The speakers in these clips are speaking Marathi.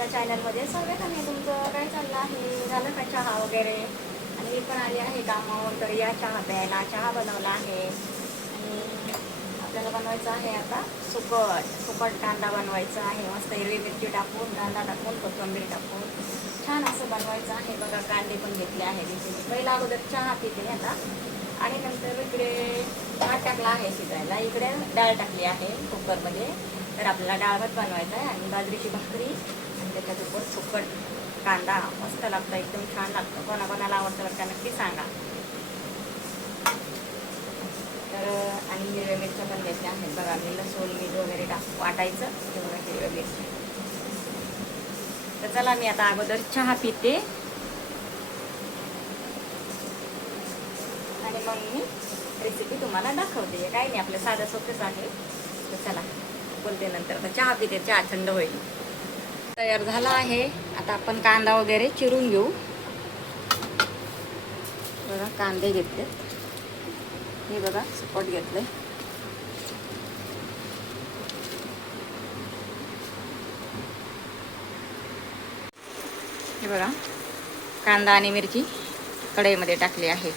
माझ्या चॅनलमध्ये. सर्वांनी तुमचं काय चाललं आहे? झालं का चहा वगैरे? आणि मी पण आली आहे कामावर, तर या चहा प्यायला. चहा बनवला आहे आणि आपल्याला बनवायचं आहे आता सुकट कांदा बनवायचा आहे. मस्त हिरवी मिरची टाकून, कांदा टाकून, कोथिंबीर टाकून छान असं बनवायचं आहे बघा. कांदे पण घेतले आहे मी. पहिला अगोदर चहा पिते आता आणि नंतर इकडे भात टाकला आहे शिजायला. इकडे डाळ टाकली आहे कुकरमध्ये. तर आपल्याला डाळ भात बनवायचा आहे आणि बाजरीची भाकरी आणि त्याच्यासोबत सुकट कांदा मस्त लागतं, एकदम छान लागतं. कोणाकोणाला आवडतं तर नक्की सांगा. तर आणि हिरव्या मिरच्या पण घेतल्या आहेत बघा. मी लसूण मीठ वगैरे वाटायचं तेवढं हिरव्या मिरच्या. तर चला मी आता अगोदर चहा पिते आणि मग मी रेसिपी तुम्हाला दाखवते. काही नाही, आपलं साधं सोपंच आहे. तर चला बोलते नंतर. आता चहा पिते, चहा थंड होईल. तयार झाला आहे. आता आपण कांदा वगैरे चिरून घेऊ. बघा कांदे घेतले, हे बघा सुकट घेतले. हे बघा कांदा आणि मिरची कढईमध्ये टाकली आहे.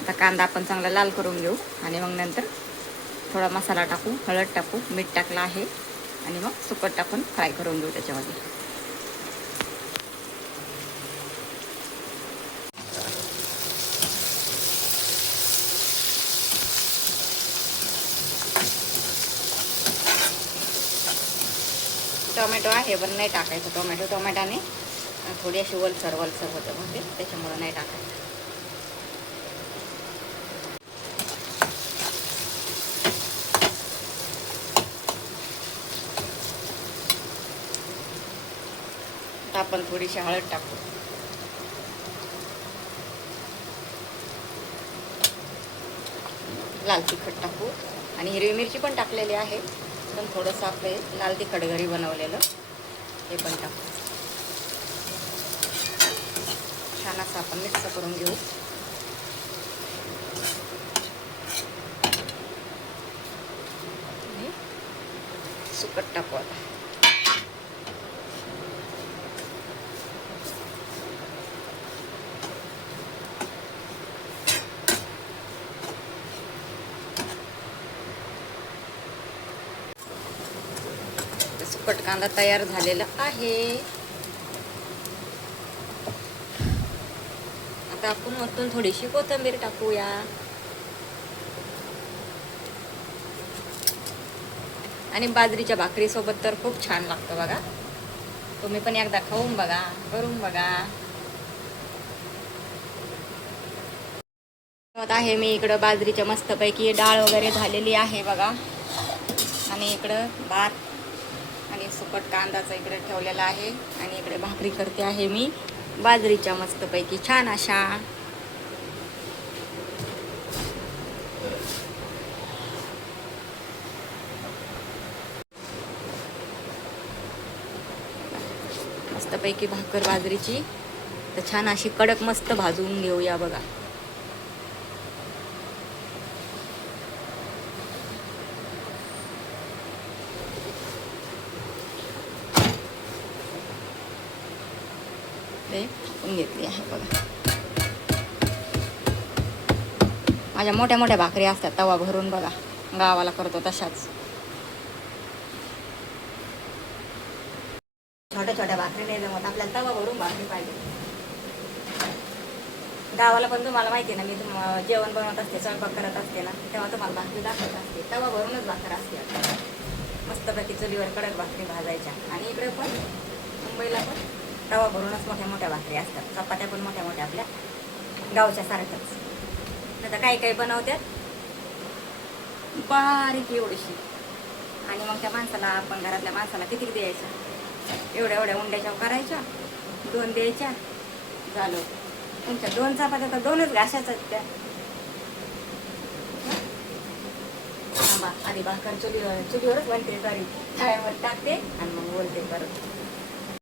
आता कांदा आपण चांगला लाल करून घेऊ आणि मग नंतर थोडा मसाला टाकू, हळद टाकू, मीठ टाकलं आहे आणि मग सुकट टाकून फ्राय करून घेऊ त्याच्यामध्ये. टोमॅटो आहे पण नाही टाकायचं. टोमॅटोने थोडी अशी वलसर होतं म्हणजे त्याच्यामुळे नाही टाकायचं. आता आपण थोडीशी हळद टाकू, लाल तिखट टाकू आणि हिरवी मिरची पण टाकलेली आहे. पण थोडंसं आपले लाल तिखट घरी बनवलेलं हे पण टाकू. छान असं आपण मिक्स करून घेऊ. सुकट टाकू आता. सुकट कांदा तयार झालेला आहे. आता आपण वरतून थोडीशी कोथिंबीर टाकूया. आणि बाजरीच्या भाकरीसोबत तर खूप छान लागतं बघा. तुम्ही पण एकदा खाऊन बघा, करून बघा. आहे मी इकडं बाजरीच्या मस्तपैकी डाळ वगैरे झालेली आहे बघा. आणि इकडं भात आणि सुकट कांदाचा इकडे ठेवलेला आहे आणि इकडे भाकरी करते आहे मी बाजरीच्या मस्तपैकी छान अशा. मस्तपैकी भाकर बाजरीची तर छान अशी कडक मस्त भाजून घेऊया बघा. घेतली आहे बघा. माझ्या मोठ्या मोठ्या भाकरी असतात तवा भरून बघा, गावाला करतो तशाच. छोट्या छोट्या भाकरी नाही जमत आपल्याला, तवा भरून भाकरी पाहिजे. गावाला पण तुम्हाला माहिती ना, मी जेवण बनवत असते, स्वयंपाक करत असते ना, तेव्हा तुम्हाला भाकरी दाखवत असते. तवा भरूनच भाकर असते मस्तपैकी चुलीवर कडक भाकरी भाजायच्या. आणि इकडे पण मुंबईला पण तवा भरूनच मोठ्या मोठ्या भाकरी असतात. चपात्या पण मोठ्या मोठ्या आपल्या गावच्या सारखंच. आता काही काही बनवतात बारीक एवढीशी. आणि मग त्या माणसाला, आपण घरातल्या माणसाला किती द्यायचं, एवढ्या उंड्याच्या करायच्या, 2 द्यायच्या, झालं तुमच्या 2 चपात्या. तर 2च घाशाच्या त्या. आधी भाकर चुलीवरच बनते, सॉरी थाळ्यावर टाकते आणि मग बोलते परत.